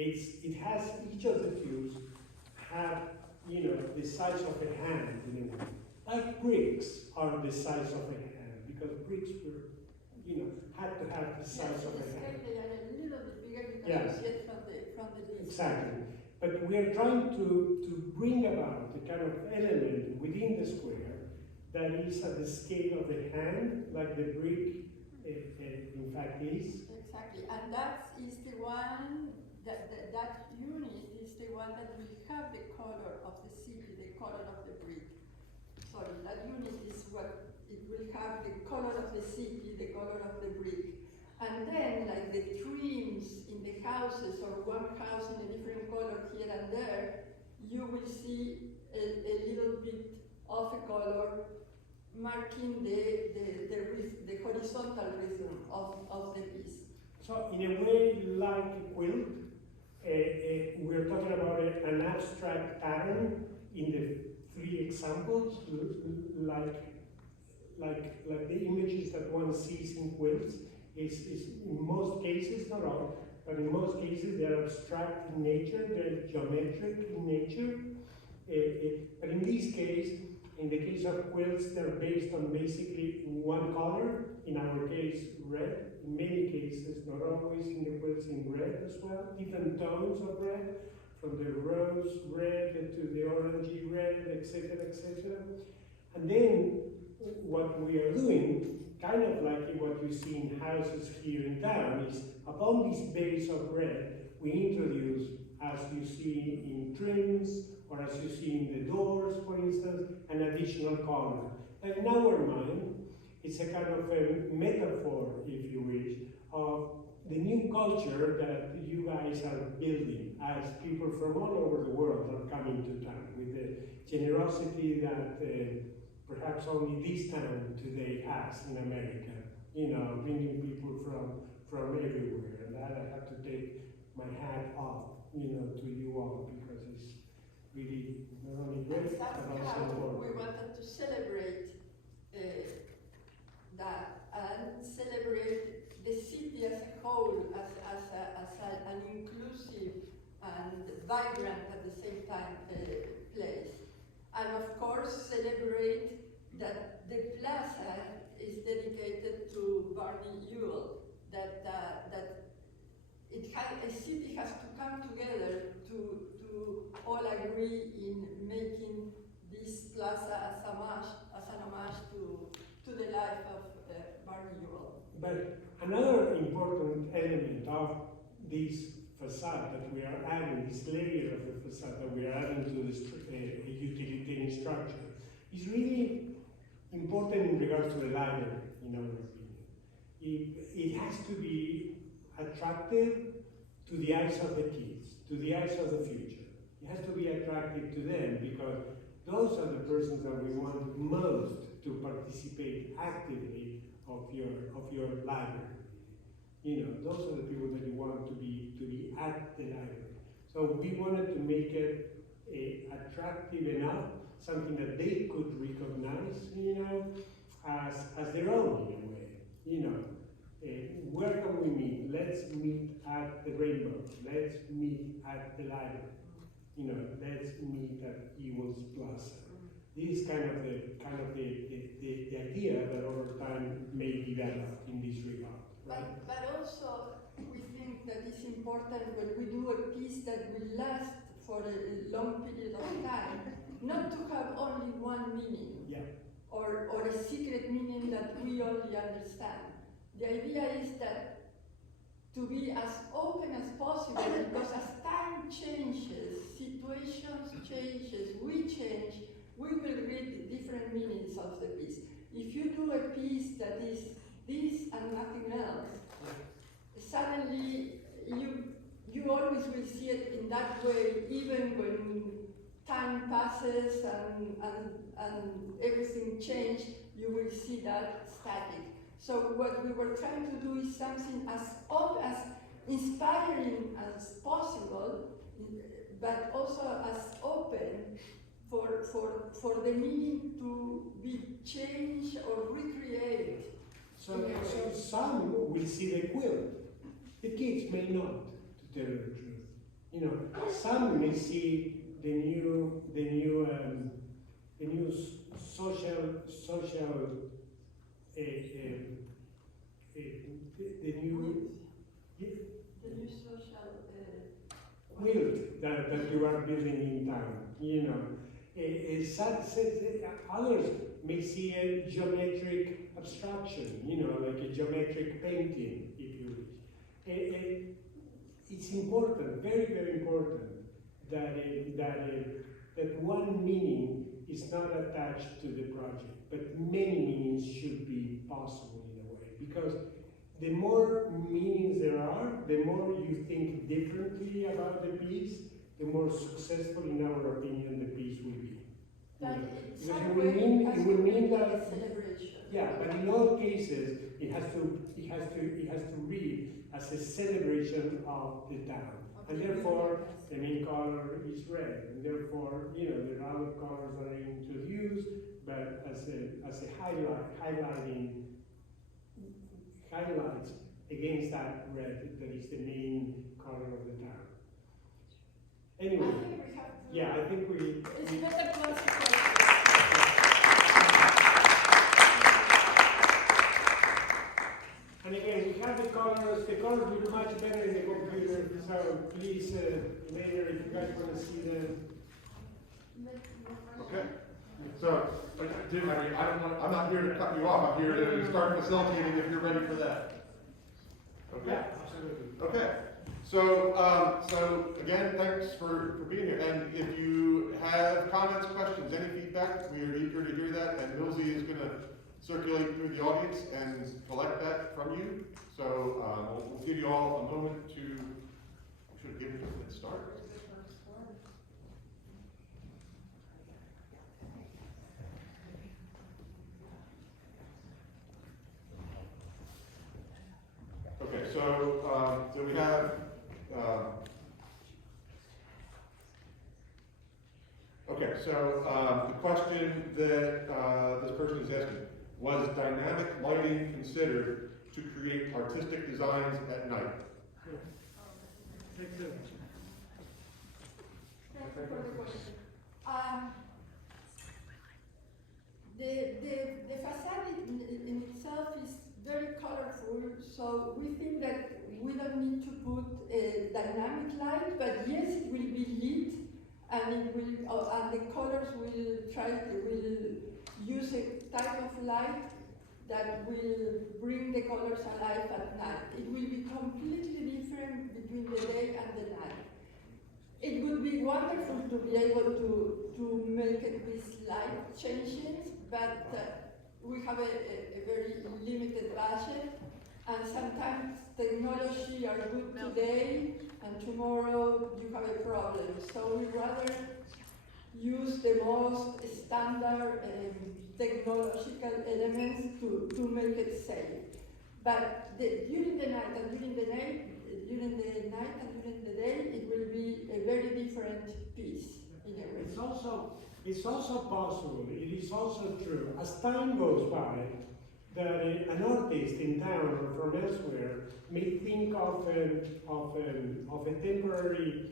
it has, each of the tubes have, you know, the size of a hand in a way. Like bricks are the size of a hand, because bricks were, you know, had to have the size of a hand. They are a little bit bigger because Yeah. you see it from the distance. Exactly. But we are trying to bring about the kind of element within the square that is at the scale of the hand, like the brick in fact is. Exactly, and that is the one, that unit is the one that will have the color of the city, the color of the brick. Sorry, that unit is what it will have the color of the city, the color of the brick. And then, like the trims in the houses, or one house in a different color here and there, you will see a little bit of a color marking the horizontal rhythm of the piece. So in a way, like a quilt, we're talking about an abstract pattern in the three examples, like the images that one sees in quilts. Is in most cases, not all, but in most cases they're abstract in nature, they're geometric in nature. But in this case, in the case of quilts, they're based on basically one color, in our case red, in many cases, not always in the quilts, in red as well, different tones of red, from the rose red to the orangey red, etc., etc. And then what we are doing, kind of like what you see in houses here in town, is upon this base of red, we introduce, as you see in trims, or as you see in the doors, for instance, an additional color. And in our mind, it's a kind of a metaphor, if you wish, of the new culture that you guys are building as people from all over the world are coming to town, with the generosity that perhaps only this town today has in America, you know, bringing people from everywhere. And that I have to take my hat off, you know, to you all, because it's really not only great, but also important. We wanted to celebrate that and celebrate the city as a whole, as an inclusive and vibrant at the same time place. And of course, celebrate that the plaza is dedicated to Barney Ewell, that a city has to come together to all agree in making this plaza as an homage to the life of Barney Ewell. But another important element of this facade that we are adding, this layer of the facade that we are adding to this utilitarian structure, is really important in regards to the library, in our opinion. It has to be attractive to the eyes of the kids, to the eyes of the future. It has to be attractive to them, because those are the persons that we want most to participate actively of your library. You know, those are the people that you want to be at the library. So we wanted to make it attractive enough, something that they could recognize, you know, as their own in a way. You know, where can we meet? Let's meet at the Rainbow. Let's meet at the library. You know, let's meet at Ewell Plaza. This is kind of the idea that over time may develop in this regard. Right? But also, we think that it's important when we do a piece that will last for a long period of time, not to have only one meaning, yeah, or a secret meaning that we only understand. The idea is that to be as open as possible, because as time changes, situations changes, we change, we will read different meanings of the piece. If you do a piece that is this and nothing else, suddenly you always will see it in that way, even when time passes and everything changes, you will see that static. So what we were trying to do is something as inspiring as possible, but also as open for the meaning to be changed or recreated. So some will see the quilt. The kids may not, to tell you the truth. You know, some may see the new social the new social quilt that you are building in town. You know, others may see a geometric abstraction. You know, like a geometric painting, if you wish. It's important, very, very important, that one meaning is not attached to the project, but many meanings should be possible in a way, because the more meanings there are, the more you think differently about the piece, the more successful, in our opinion, the piece will be. But Because it will mean that celebration. Yeah, but in all cases, it has to read as a celebration of the town, and therefore the main color is red, and therefore, you know, there are other colors that are introduced, but as a highlights against that red that is the main color of the town. Anyway, I think we have to, yeah, I think we. It's not a classical. And again, we have the colors look much better in the computer, so please, later, if you guys want to see them. Okay. So, I'm not here to cut you off, I'm here to start facilitating if you're ready for that. Okay? Yeah, absolutely. Okay. So again, thanks for being here. And if you have comments, questions, any feedback, we are eager to hear that. And Milsey is going to circulate through the audience and collect that from you. So we'll give you all a moment to, should have given you a good start. Okay, so we have, the question that this person is asking, was dynamic lighting considered to create artistic designs at night? Thank you for the question. The facade in itself is very colorful, so we think that we don't need to put a dynamic light, but yes, it will be lit, and it will, and the colors will use a type of light that will bring the colors alive at night. It will be completely different between the day and the night. It would be wonderful to be able to make it with light changes, but we have a very limited budget, and sometimes technology are good today, and tomorrow you have a problem. So we rather use the most standard technological elements to make it safe. But during the night and during the day, it will be a very different piece in a way. It's also possible, it is also true, as time goes by, that an artist in town or from elsewhere may think of a temporary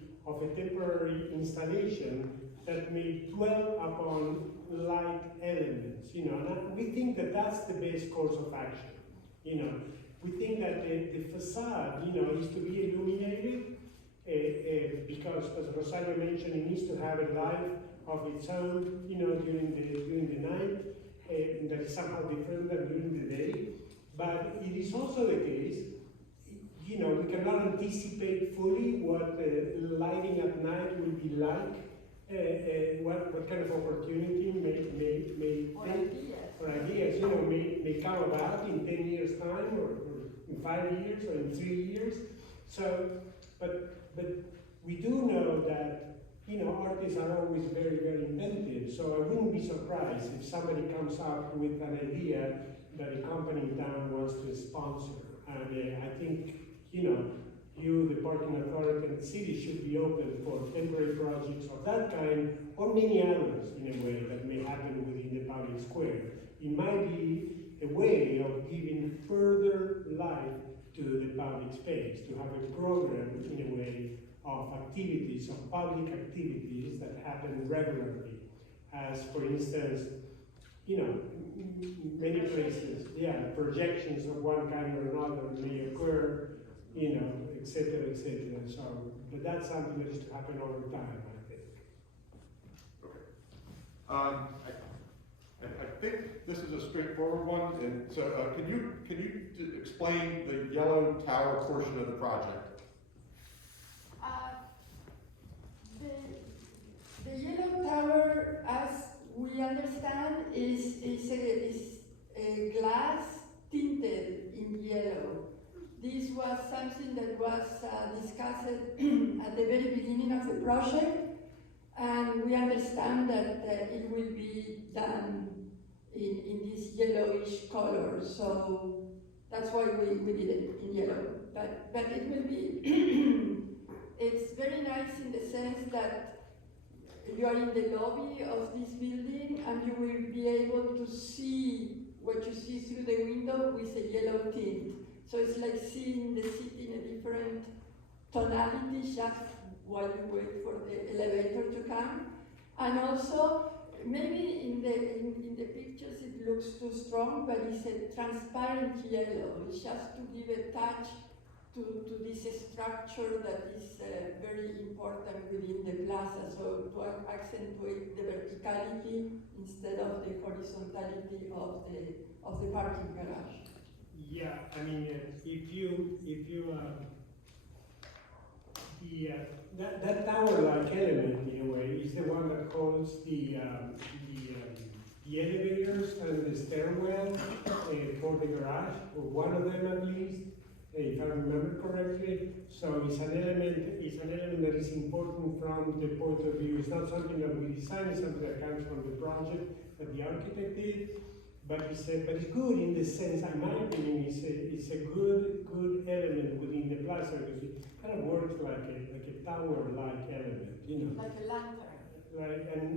installation that may dwell upon light elements, you know, and we think that that's the best course of action, you know. We think that the facade, you know, is to be illuminated because, as Rosario mentioned, it needs to have a life of its own, you know, during the night, that is somehow different than during the day. But it is also the case, you know, we cannot anticipate fully what lighting at night will be like, what kind of opportunity may or ideas, you know, may come about in 10 years' time, or in 5 years, or in 3 years. So, but we do know that, you know, artists are always very, very inventive. So I wouldn't be surprised if somebody comes up with an idea that a company in town wants to sponsor. And I think, you know, you, the parking authority, and the city should be open for temporary projects of that kind, or many others, in a way, that may happen within the public square. It might be a way of giving further life to the public space, to have a program, in a way, of activities, of public activities that happen regularly. As for instance, many places, projections of one kind or another may occur, et cetera, et cetera. So, but that's something that is to happen over time, I think. Okay. I think this is a straightforward one, and so can you explain the yellow tower portion of the project? The yellow tower, as we understand, is a glass tinted in yellow. This was something that was discussed at the very beginning of the project, and we understand that it will be done in this yellowish color. So that's why we did it in yellow. But it will be, it's very nice in the sense that you are in the lobby of this building and you will be able to see what you see through the window with a yellow tint. So it's like seeing the city in a different tonality just while you wait for the elevator to come. And also, maybe in the pictures it looks too strong, but it's a transparent yellow. It's just to give a touch to this structure that is very important within the plaza, so to accentuate the verticality instead of the horizontality of the parking garage. Yeah, I mean, that tower-like element in a way is the one that holds the elevators and the stairwell for the garage, or one of them at least, if I remember correctly. So it's an element that is important from the point of view. It's not something that we designed, it's something that comes from the project that the architect did. But it's good in the sense, in my opinion, it's a good element within the plaza, because it kind of works like a tower-like element, Like a lantern. Right, and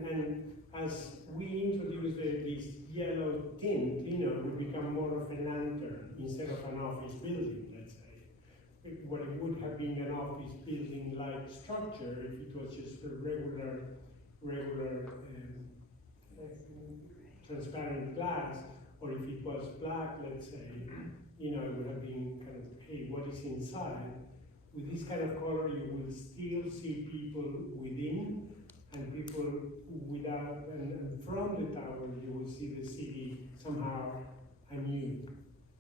as we introduce this yellow tint, we become more of a lantern instead of an office building, let's say. What it would have been an office building-like structure if it was just a regular transparent glass, or if it was black, let's say, it would have been kind of, hey, what is inside? With this kind of color, you will still see people within and people without, and from the tower, you will see the city somehow anew,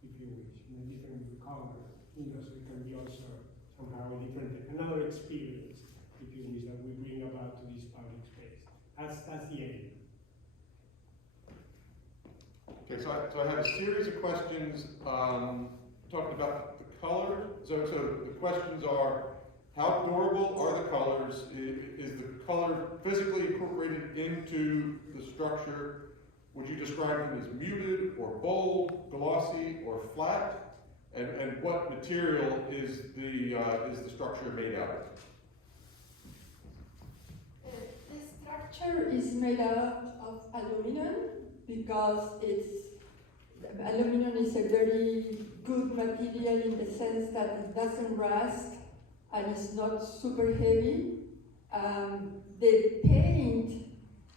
if you wish, in a different color, so it can be also somehow another experience, if you wish, that we bring about to this public space. That's the aim. Okay, so I have a series of questions talking about the color. So the questions are, how durable are the colors? Is the color physically incorporated into the structure? Would you describe them as muted or bold, glossy or flat? And what material is the structure made out of? The structure is made out of aluminum, because aluminum is a very good material in the sense that it doesn't rust and it's not super heavy. The paint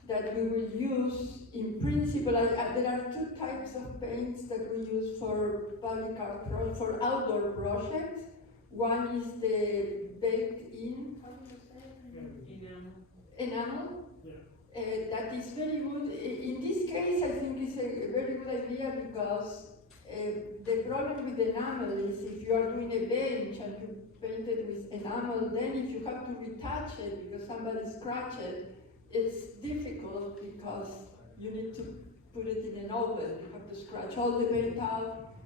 that we will use, in principle, there are two types of paints that we use for public art for outdoor projects. One is the baked-in, how do you say it? Enamel. That is very good. In this case, I think it's a very good idea, because the problem with enamel is if you are doing a bench and you paint it with enamel, then if you have to retouch it because somebody scratched it, it's difficult because you need to put it in an oven. You have to scratch all the paint out.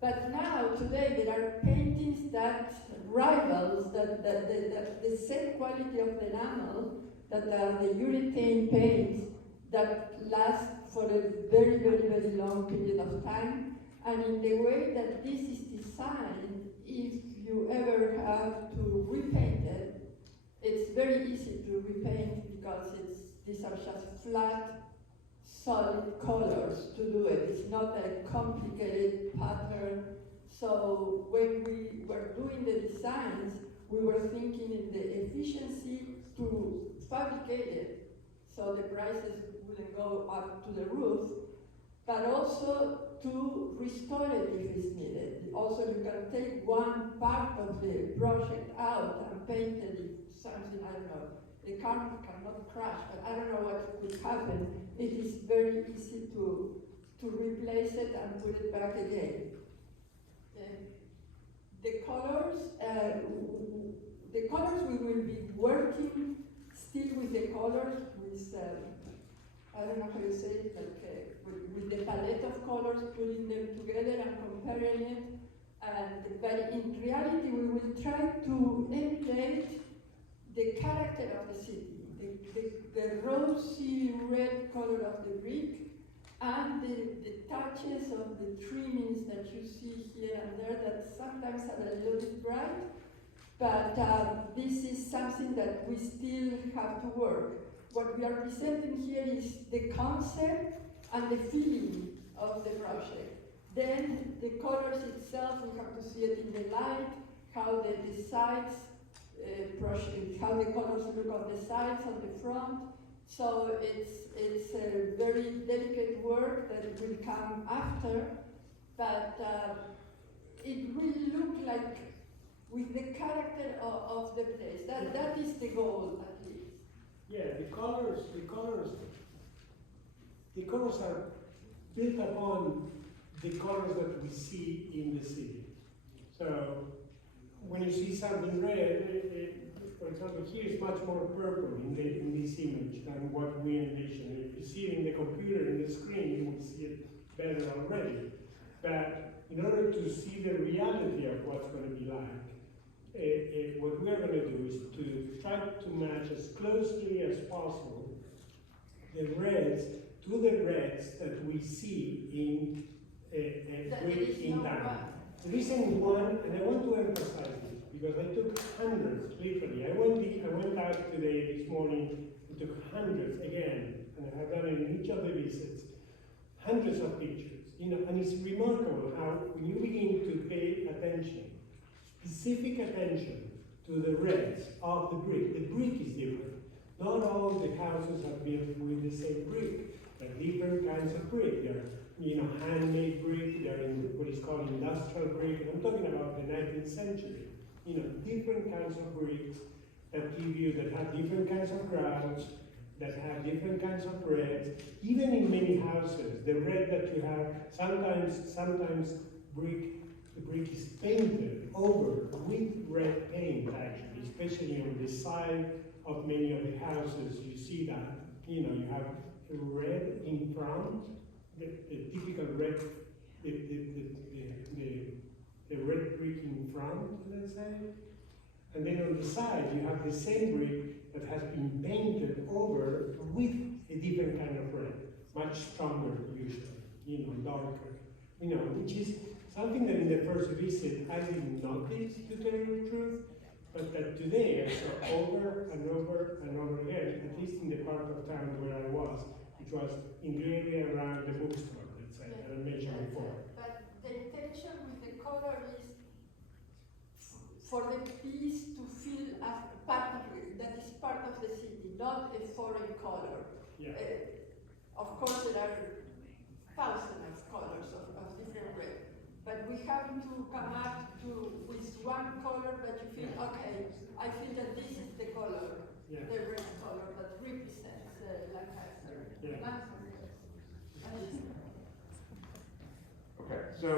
But now, today, there are paintings that rivals the same quality of the enamel, that are the urethane paints that last for a very, very, very long period of time. And in the way that this is designed, if you ever have to repaint it, it's very easy to repaint, because these are just flat, solid colors to do it. It's not a complicated pattern. So when we were doing the designs, we were thinking in the efficiency to fabricate it so the prices wouldn't go up to the roof, but also to restore it if it's needed. Also, you can take one part of the project out and paint it if something, I don't know, the car cannot crash, but I don't know what could happen. It is very easy to replace it and put it back again. The colors we will be working still with the colors with, I don't know how you say it, like with the palette of colors, putting them together and comparing it. But in reality, we will try to emulate the character of the city, the rosy red color of the brick, and the touches of the trimmings that you see here and there that sometimes are a little bit bright, but this is something that we still have to work. What we are presenting here is the concept and the feeling of the project. Then the colors itself, we have to see it in the light, how the sides, how the colors look on the sides, on the front. So it's a very delicate work that will come after, but it will look like with the character of the place. That is the goal, at least. Yeah, the colors are built upon the colors that we see in the city. So when you see something red, for example, here is much more purple in this image than what we envision. If you see it in the computer, in the screen, you will see it better already. But in order to see the reality of what's going to be like, what we're going to do is to try to match as closely as possible the reds to the reds that we see in town. There isn't one, and I want to emphasize this because I took hundreds, literally. I went out today, this morning, and took hundreds again, and I have done it in each of the visits, hundreds of pictures. And it's remarkable how when you begin to pay attention, specific attention to the reds of the brick is different. Not all the houses are built with the same brick. There are different kinds of brick. There are, handmade brick. There are what is called industrial brick. And I'm talking about the 19th century. Different kinds of bricks that have different kinds of grounds, that have different kinds of reds. Even in many houses, the red that you have, sometimes the brick is painted over with red paint, actually, especially on the side of many of the houses. You see that, you have red in front, the typical red, the red brick in front, let's say. And then on the side, you have the same brick that has been painted over with a different kind of red, much stronger usually, darker, which is something that in the first visit I didn't notice, to tell you the truth, but that today I saw over and over and over again, at least in the part of town where I was, which was in the area around the bookstore, let's say, that I mentioned before. But the intention with the color is for the piece to feel as part of it, that is part of the city, not a foreign color. Yeah. Of course, there are thousands of colors of different red, but we have to come up with one color that you feel, okay, I feel that this is the color, the red color that represents Lancaster. Yeah. Okay, so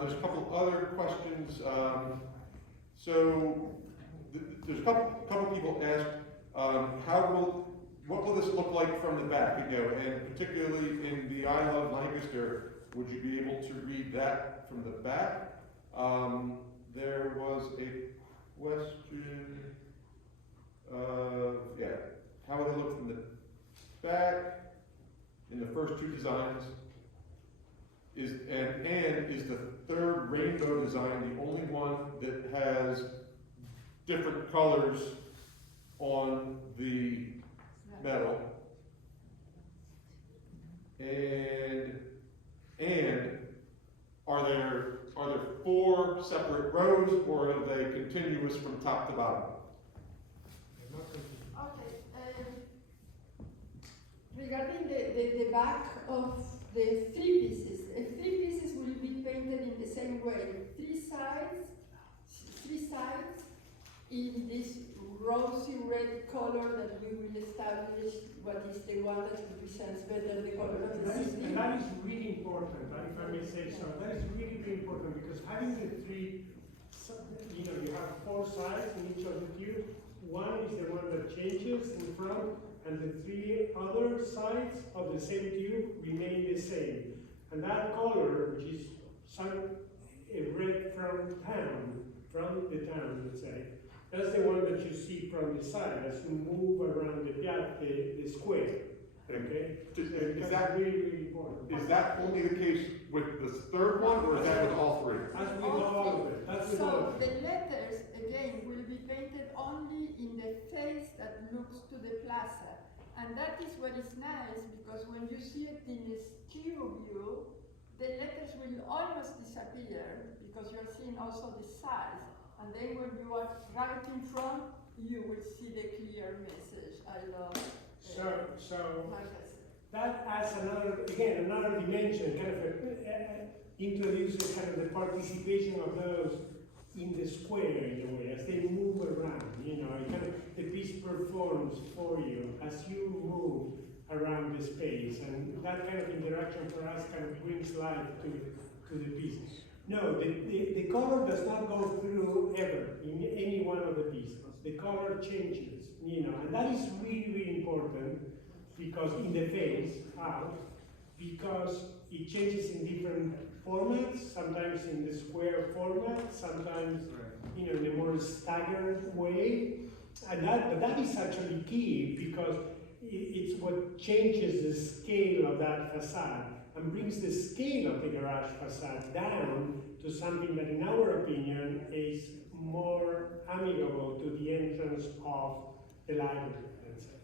there's a couple other questions. There's a couple people asked, what will this look like from the back? And particularly in the I Love Lancaster, would you be able to read that from the back? There was a question of, how would it look from the back in the first two designs? Is the third rainbow design the only one that has different colors on the metal? And are there there 4 separate rows, or are they continuous from top to bottom? Okay, regarding the back of the 3 pieces, 3 pieces will be painted in the same way. 3 sides in this rosy red color that we will establish what is the one that represents better the color of the city. And that is really important, if I may say so. That is really, really important because having the 3, you have 4 sides in each of the tubes. One is the one that changes in front, and the 3 other sides of the same tube remain the same. And that color, which is red from the town, let's say, that's the one that you see from the side as you move around the square. Okay? Is that really, really important? Is that only the case with the 3rd one, or is that with all 3? That's with all of it. That's with all So of it. the letters, again, will be painted only in the face that looks to the plaza. And that is what is nice, because when you see it in a stereo view, the letters will almost disappear, because you are seeing also the size. And then when you are right in front, you will see the clear message. I love So that adds another dimension, kind of introduces kind of the participation of those in the square in a way, as they move around, kind of the piece performs for you as you move around the space, and that kind of interaction for us kind of brings life to the piece. No, the color does not go through ever in any one of the pieces. The color changes, and that is really, really important because in the face, because it changes in different formats, sometimes in the square format, sometimes in a more staggered way. And that is actually key because it's what changes the scale of that facade and brings the scale of the garage facade down to something that, in our opinion, is more amicable to the entrance of the library, let's say.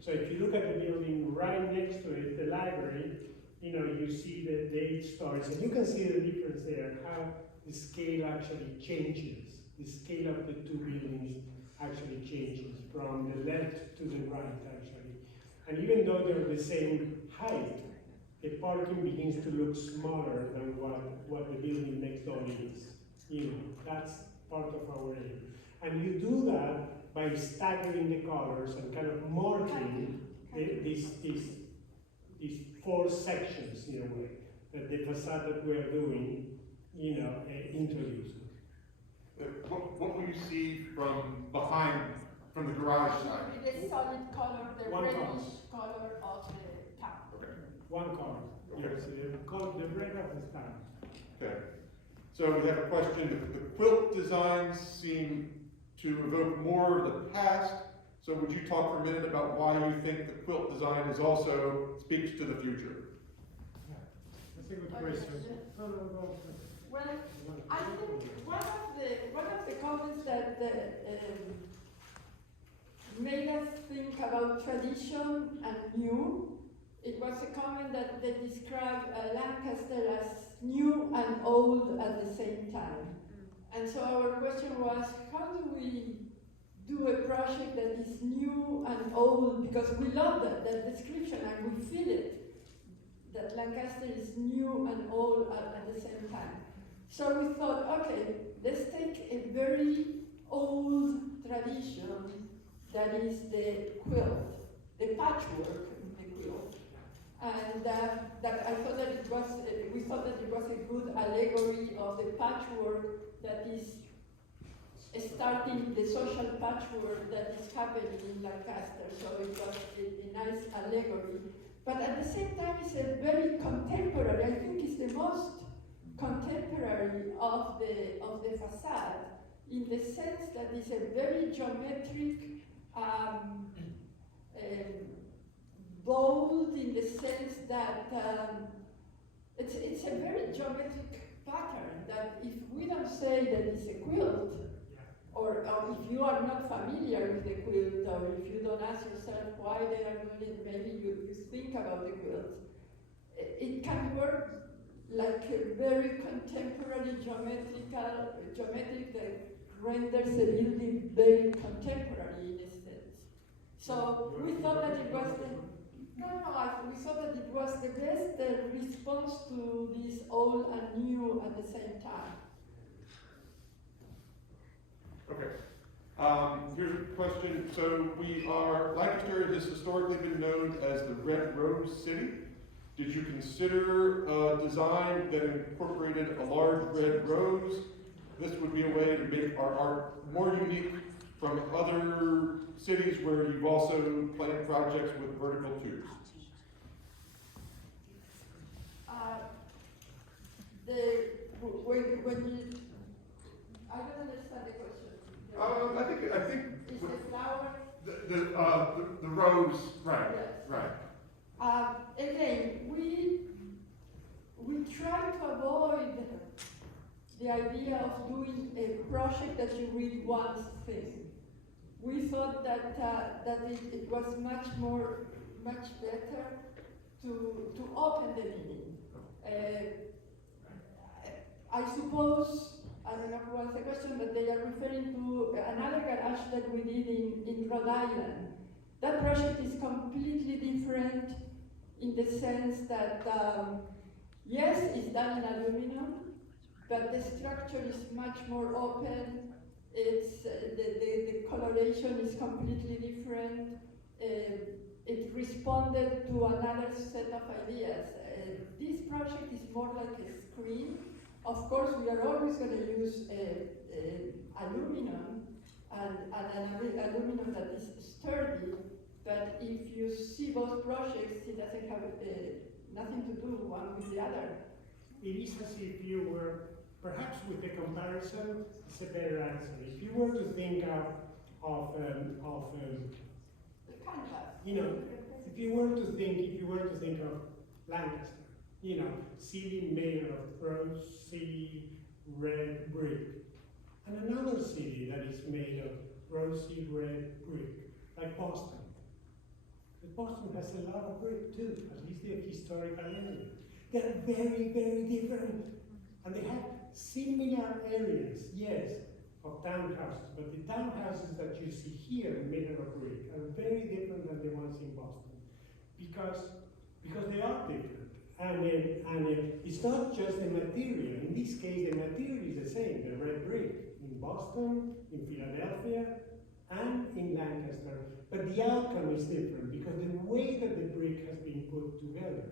So if you look at the building right next to it, the library, you see the 8 stories, and you can see the difference there, how the scale actually changes. The scale of the 2 buildings actually changes from the left to the right, actually. And even though they're the same height, the parking begins to look smaller than what the building next door is. That's part of our aim. And you do that by staggering the colors and kind of marking these 4 sections, in a way, that the facade that we are doing, introduces. What will you see from behind, from the garage side? The solid color, the One reddish color of the town. Okay. One color. Yes, the red of the town. Okay. So we have a question. The quilt designs seem to evoke more of the past. So would you talk for a minute about why you think the quilt design speaks to the future? Yeah, that's a good question. Well, I think one of the comments that made us think about tradition and new, it was a comment that they described Lancaster as new and old at the same time. And so our question was, how do we do a project that is new and old? Because we love that description and we feel it, that Lancaster is new and old at the same time. So we thought, okay, let's take a very old tradition that is the quilt, the patchwork in the quilt. And that I thought that it was, we thought that it was a good allegory of the patchwork that is starting, the social patchwork that is happening in Lancaster. So it was a nice allegory. But at the same time, it's a very contemporary, I think it's the most contemporary of the facade, in the sense that it's a very geometric, bold, in the sense that it's a very geometric pattern, that if we don't say that it's a quilt, or if you are not familiar with the quilt, or if you don't ask yourself why they are doing it, maybe you think about the quilt, it can work like a very contemporary geometric that renders a building very contemporary in a sense. So we thought that it was the we thought that it was the best response to this old and new at the same time. Okay. Here's a question. So Lancaster has historically been known as the Red Rose City. Did you consider a design that incorporated a large red rose? This would be a way to make our art more unique from other cities where you've also planned projects with vertical tubes. I don't understand the question. I think Is the flower? the rose, right? Yes. Right. Again, we try to avoid the idea of doing a project that you read once thing. We thought that it was much better to open the meaning. I suppose, I don't know who asked the question, but they are referring to another garage that we did in Rhode Island. That project is completely different in the sense that, yes, it's done in aluminum, but the structure is much more open. It's the coloration is completely different. It responded to another set of ideas. This project is more like a screen. Of course, we are always going to use aluminum and an aluminum that is sturdy. But if you see both projects, it doesn't have nothing to do one with the other. It is as if you were, perhaps with the comparison, it's a better answer. If you were to think of The canvas. you know, if you were to think of Lancaster, you know, city made of rosy red brick, and another city that is made of rosy red brick, like Boston. But Boston has a lot of brick too, at least the historical area. They're very, very different. And they have similar areas, yes, of townhouses, but the townhouses that you see here made of brick are very different than the ones in Boston, because they are different. And it's not just the material. In this case, the material is the same, the red brick, in Boston, in Philadelphia, and in Lancaster. But the outcome is different, because the way that the brick has been put together,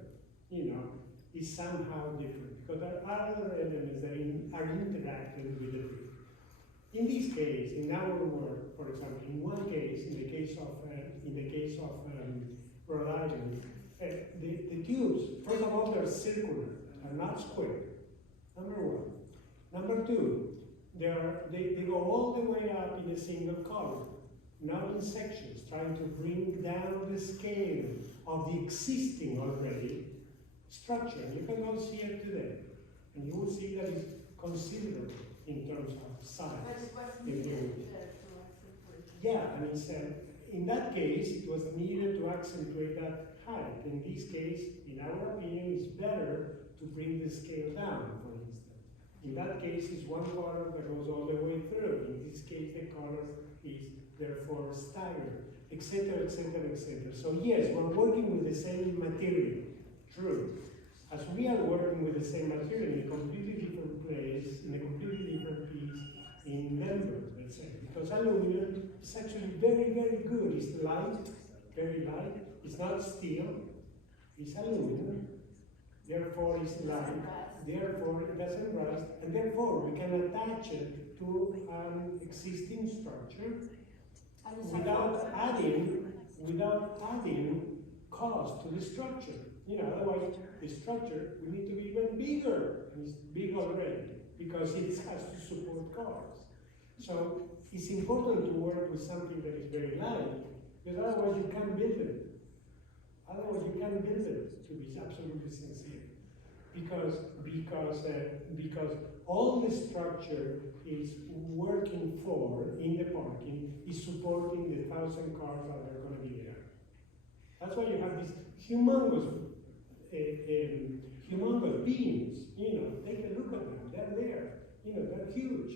you know, is somehow different, because there are other elements that are interacting with the brick. In this case, in our work, for example, in one case, in the case of Rhode Island, the tubes, first of all, they're circular, they're not square. Number one. Number two, they go all the way up in a single color, not in sections, trying to bring down the scale of the existing already structure. You can go see it today, and you will see that it's considerable in terms of size. But it was needed to accentuate. Yeah, and it's, in that case, it was needed to accentuate that height. In this case, in our opinion, it's better to bring the scale down, for instance. In that case, it's one color that goes all the way through. In this case, the color is therefore staggered, etc., etc., etc. So yes, we're working with the same material. True. As we are working with the same material in a completely different place, in a completely different piece, in Denver, let's say. Because aluminum is actually very, very good. It's light, very light. It's not steel, it's aluminum. Therefore, it's light. Therefore, it doesn't rust. And therefore, we can attach it to an existing structure without adding cost to the structure. You know, otherwise the structure will need to be even bigger, and it's big already, because it has to support cars. So it's important to work with something that is very light, because otherwise you can't build it. Otherwise you can't build it, to be absolutely sincere. Because all the structure is working for, in the parking, is supporting the 1,000 cars that are going to be there. That's why you have this humongous humongous beams, take a look at them, they're there, they're huge.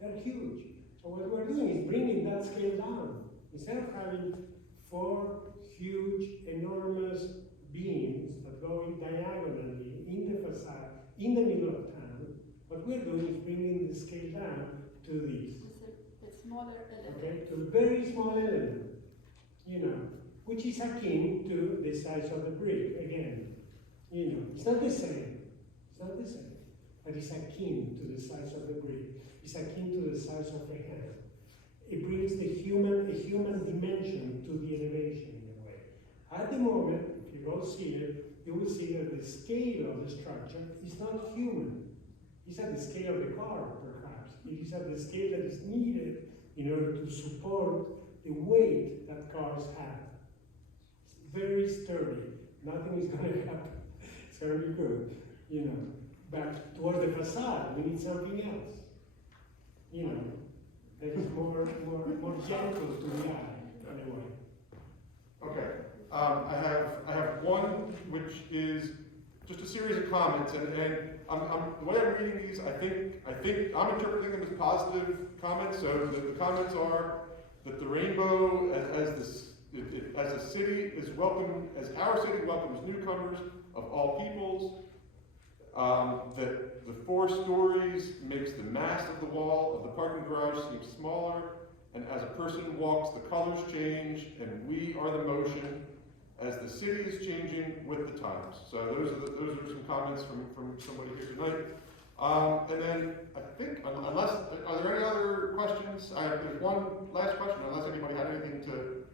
They're huge. So what we're doing is bringing that scale down. Instead of having 4 huge, enormous beams that go in diagonally in the facade, in the middle of town, what we're doing is bringing the scale down to these. It's a smaller element. Okay, to a very small element, which is akin to the size of the brick, again. It's not the same. It's not the same. But it's akin to the size of the brick. It's akin to the size of a hand. It brings a human dimension to the elevation in a way. At the moment, if you go see it, you will see that the scale of the structure is not human. It's at the scale of the car, perhaps. It is at the scale that is needed in order to support the weight that cars have. It's very sturdy. Nothing is going to happen. It's going to be good, But towards the facade, we need something else. That is more gentle to the eye, in a way. Okay. I have one which is just a series of comments, and the way I'm reading these, I think I'm interpreting them as positive comments. So the comments are that the rainbow, as a city is welcome, as our city welcomes newcomers of all peoples. That the 4 stories makes the mass of the wall of the parking garage seem smaller, and as a person walks, the colors change, and we are the motion as the city is changing with the times. So those are some comments from somebody here tonight. And then I think, unless, are there any other questions? There's one last question, unless anybody had anything to.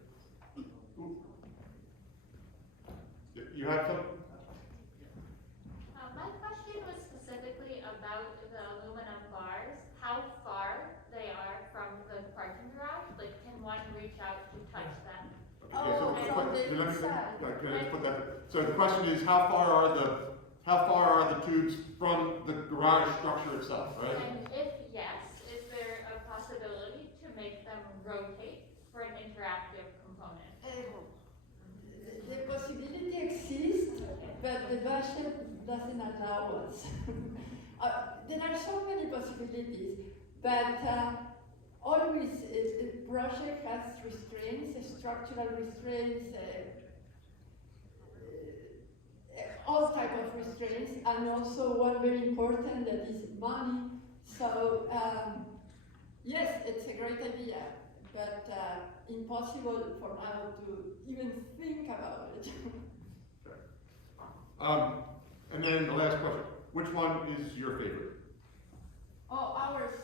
You have some? My question was specifically about the aluminum bars, how far they are from the parking garage. Like, can one reach out to touch them? Okay, Oh, yeah, from the let me inside. put that. So the question is, how far are the tubes from the garage structure itself, right? And if yes, is there a possibility to make them rotate for an interactive component? The possibility exists, but the budget doesn't allow us. There are so many possibilities, but always a project has restraints, structural restraints, all type of restraints, and also one very important that is money. So yes, it's a great idea, but impossible for now to even think about it. And then the last question, which one is your favorite? Oh, ours.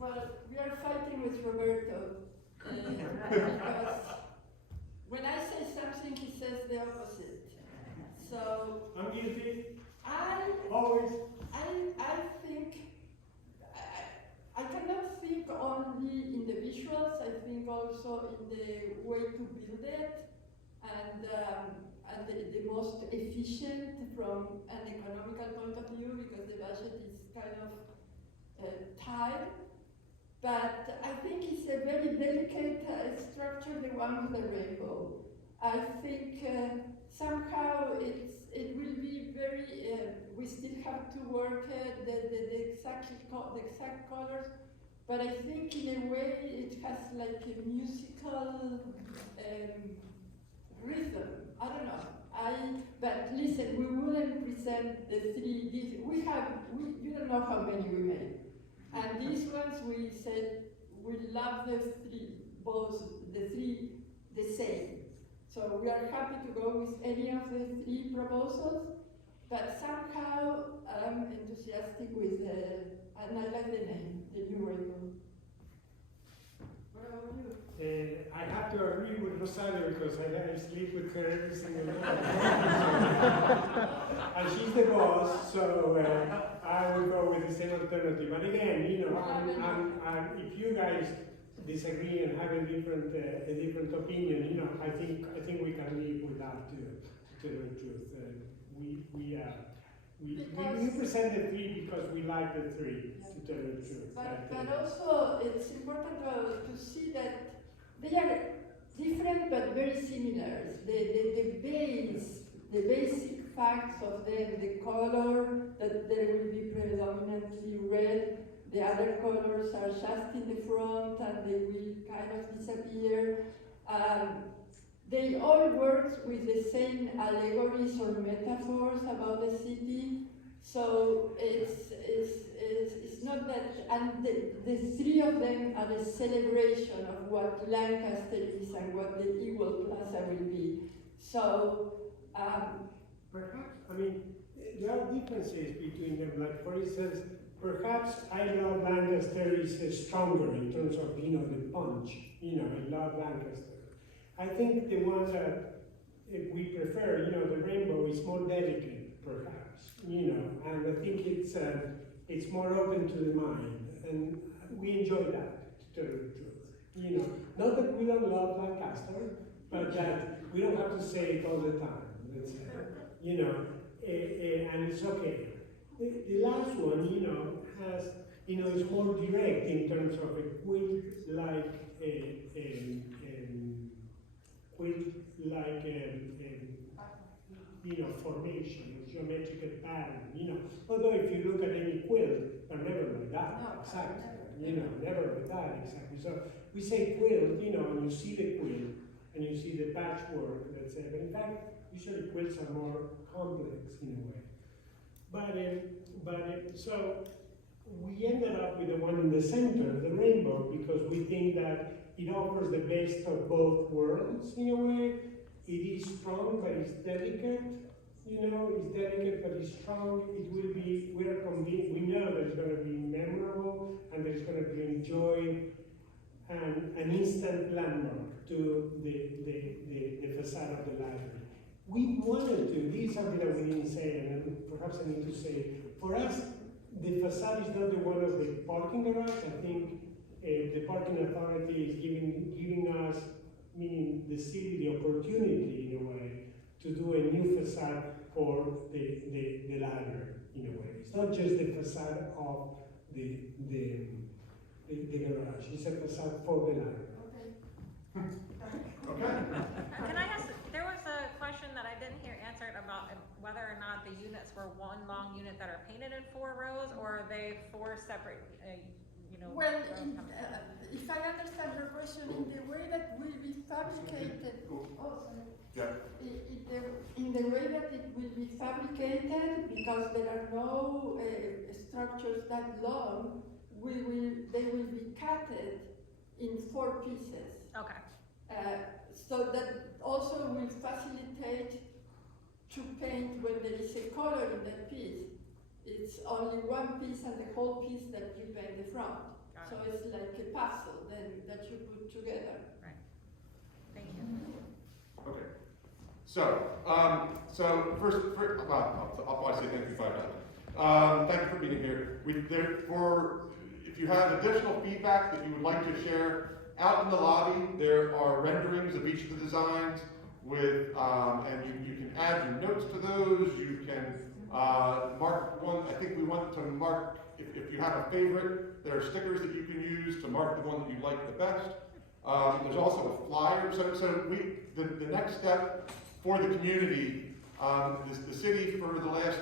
Well, we are fighting with Roberto because when I say something, he says the opposite. So I'm guilty. I Always. think I cannot think only in the visuals. I think also in the way to build it and the most efficient from an economical point of view, because the budget is kind of tight. But I think it's a very delicate structure, the one with the rainbow. I think somehow it will be very. We still have to work the exact colors, but I think in a way it has like a musical rhythm. I don't know. But listen, we wouldn't present the 3. You don't know how many we made. And these ones we said we love the 3, both the 3 the same. So we are happy to go with any of the 3 proposals, but somehow I'm enthusiastic with and I like the name, the new rainbow. What about you? I have to agree with Rosario because I sleep with her every single night. And she's the boss, so I will go with the same alternative. And again, if you guys disagree and have a different opinion, I think we can live with that too. To tell the truth, we present the 3 because we like the 3. To tell the truth. But also it's important to see that they are different but very similar. The basic facts of the color, that they will be predominantly red. The other colors are just in the front and they will kind of disappear. They all work with the same allegories or metaphors about the city. So it's not that, and the three of them are a celebration of what Lancaster is and what the Ewell Plaza will be. So, perhaps, I mean, there are differences between them. Like, for instance, perhaps I Love Lancaster is stronger in terms of, the punch. I love Lancaster. I think the one that we prefer, the rainbow is more delicate, perhaps, and I think it's more open to the mind, and we enjoy that, to tell you the truth. Not that we don't love Lancaster, but that we don't have to say it all the time, let's say, and it's okay. The last one, has, is more direct in terms of a quilt-like formation, geometrical pattern, although if you look at any quilt, they're never like that, No, exactly, never like that, exactly. So we say quilt, and you see the quilt, and you see the patchwork, let's say, but in fact, usually quilts are more complex in a way. So we ended up with the one in the center, the rainbow, because we think that it offers the best of both worlds in a way. It is strong, but it's delicate. It's delicate, but it's strong. It will be, we are convinced, we know that it's going to be memorable, and that it's going to bring joy and an instant landmark to the facade of the library. We wanted to, this is something that we didn't say, and perhaps I need to say, for us, the facade is not the one of the parking garage. I think the parking authority is giving us, meaning the city, the opportunity in a way to do a new facade for the library in a way. It's not just the facade of the garage. It's a facade for the library. Okay. Can I ask, there was a question that I didn't hear answered about whether or not the units were one long unit that are painted in 4 rows, or are they 4 separate, well, rows coming if I understand your question, in the way that will be fabricated, in the way that it will be fabricated, because there are no structures that long, they will be cutted in 4 pieces. Okay. So that also will facilitate to paint when there is a color in that piece. It's only one piece and the whole piece that you paint the front. So it's like a puzzle then that you put together. Right. Thank you. Okay. So, I'll probably say thank you 5 times. Thank you for being here. If you have additional feedback that you would like to share, out in the lobby, there are renderings of each of the designs with, and you can add your notes to those. You can mark one. I think we want to mark, if you have a favorite, there are stickers that you can use to mark the one that you like the best. There's also a flyer. So the next step for the community, the city for the last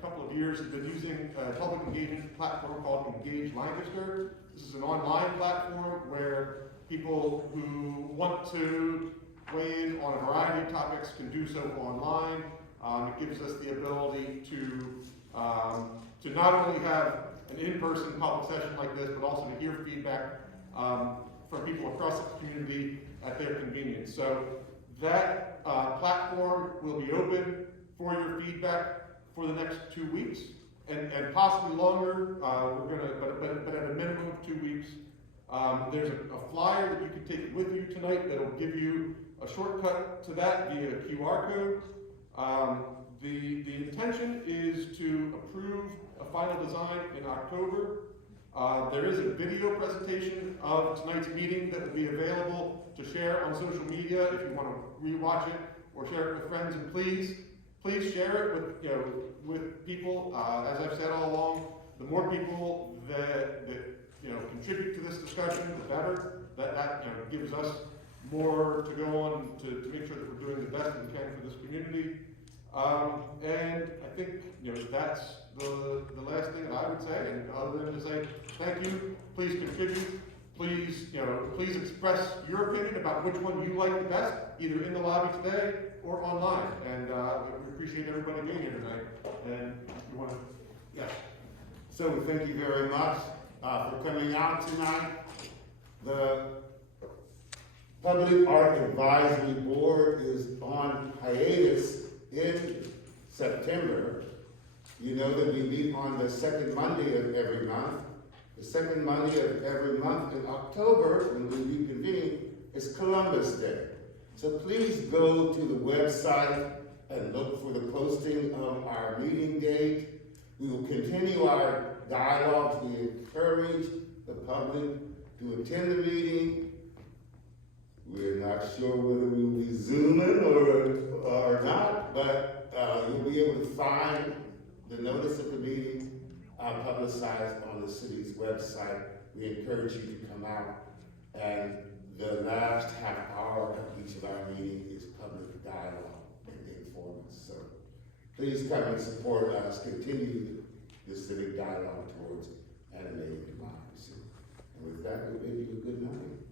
couple of years has been using a public engagement platform called Engage Lancaster. This is an online platform where people who want to weigh in on a variety of topics can do so online. It gives us the ability to not only have an in-person public session like this, but also to hear feedback from people across the community at their convenience. So that platform will be open for your feedback for the next 2 weeks. And possibly longer, but at a minimum of 2 weeks. There's a flyer that you can take with you tonight that'll give you a shortcut to that via a QR code. The intention is to approve a final design in October. There is a video presentation of tonight's meeting that will be available to share on social media if you want to rewatch it or share it with friends. And please share it with people. As I've said all along, the more people that contribute to this discussion, the better. That gives us more to go on to make sure that we're doing the best that we can for this community. And I think, that's the last thing that I would say, and other than to say, thank you, please contribute, please, please express your opinion about which one you like the best, either in the lobby today or online, and, we appreciate everybody being here tonight, and if you wanna, yes. So thank you very much, for coming out tonight. The Public Art Advisory Board is on hiatus in September. You know that we meet on the second Monday of every month. The second Monday of every month in October, when we reconvene, is Columbus Day. So please go to the website and look for the posting of our meeting date. We will continue our dialogues. We encourage the public to attend the meeting. We're not sure whether we will be Zooming or not, but you'll be able to find the notice of the meeting publicized on the city's website. We encourage you to come out, and the last half hour of each of our meetings is public dialogue and informants. So please come and support us, continue the civic dialogue towards animating democracy. And with that, we bid you a good night.